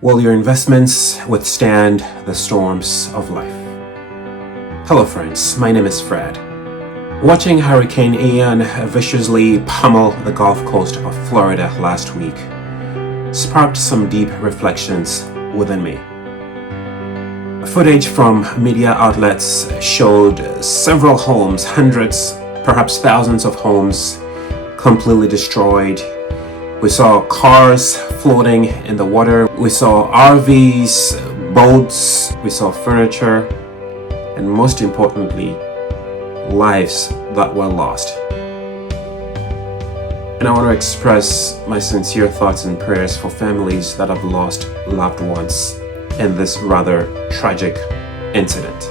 Will your investments withstand the storms of life? Hello friends, my name is Fred. Watching Hurricane Ian viciously pummel the Gulf Coast of Florida last week sparked some deep reflections within me. Footage from media outlets showed several homes, hundreds, perhaps thousands of homes completely destroyed. We saw cars floating in the water. We saw RVs, boats. We saw furniture. And most importantly, lives that were lost. And I want to express my sincere thoughts and prayers for families that have lost loved ones in this rather tragic incident.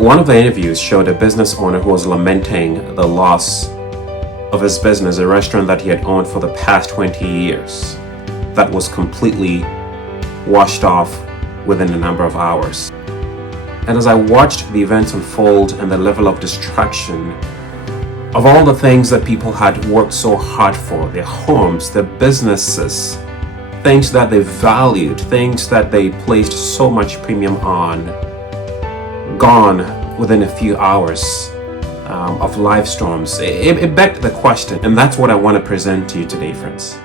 One of the interviews showed a business owner who was lamenting the loss of his business, a restaurant that he had owned for the past 20 years, that was completely washed off within a number of hours. And as I watched the events unfold and the level of destruction of all the things that people had worked so hard for, their homes, their businesses, things that they valued, things that they placed so much premium on, gone within a few hours of live storms, it begged the question, and that's what I want to present to you today, friends.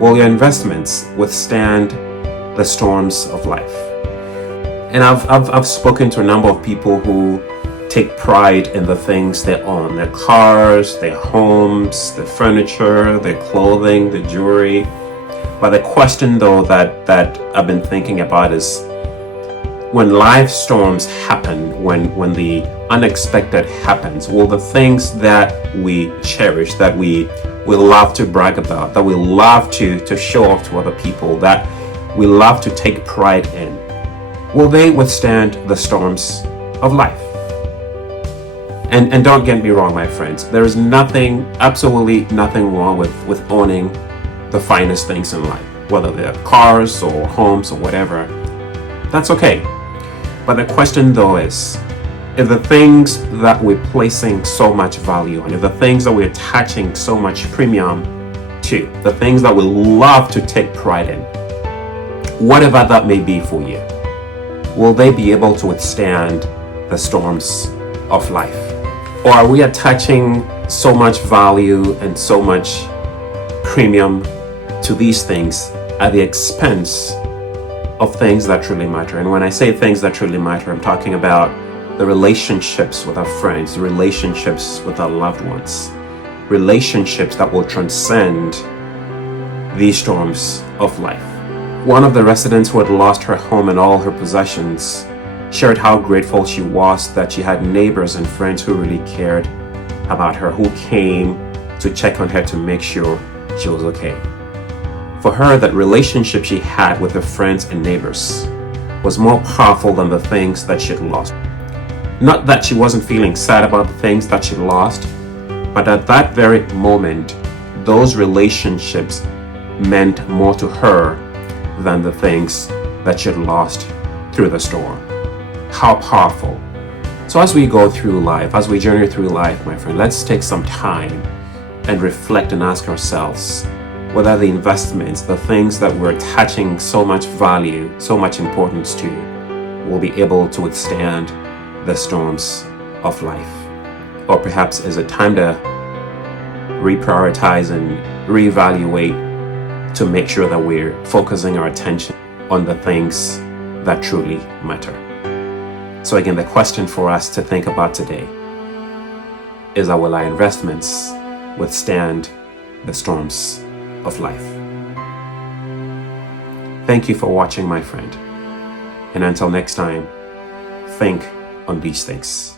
Will your investments withstand the storms of life? And I've spoken to a number of people who take pride in the things they own, their cars, their homes, their furniture, their clothing, their jewelry. But the question though that I've been thinking about is, when life storms happen, when the unexpected happens, will the things that we cherish, that we love to brag about, that we love to show off to other people, that we love to take pride in, will they withstand the storms of life? And don't get me wrong, my friends, there is absolutely nothing wrong with owning the finest things in life, whether they're cars or homes or whatever. That's okay. But the question though is, if the things that we're placing so much value on, if the things that we're attaching so much premium to, the things that we love to take pride in, whatever that may be for you, will they be able to withstand the storms of life? Or are we attaching so much value and so much premium to these things at the expense of things that truly matter? And when I say things that truly matter, I'm talking about the relationships with our friends, the relationships with our loved ones, relationships that will transcend these storms of life. One of the residents who had lost her home and all her possessions shared how grateful she was that she had neighbors and friends who really cared about her, who came to check on her to make sure she was okay. For her, that relationship she had with her friends and neighbors was more powerful than the things that she had lost. Not that she wasn't feeling sad about the things that she lost, but at that very moment, those relationships meant more to her than the things that she had lost through the storm. How powerful. So as we go through life, as we journey through life, my friend, let's take some time and reflect and ask ourselves whether the investments, the things that we're attaching so much value, so much importance to, will be able to withstand the storms of life. Or perhaps is it time to reprioritize and reevaluate to make sure that we're focusing our attention on the things that truly matter. So again, the question for us to think about today is, will our investments withstand the storms of life? Thank you for watching, my friend. And until next time, think on these things.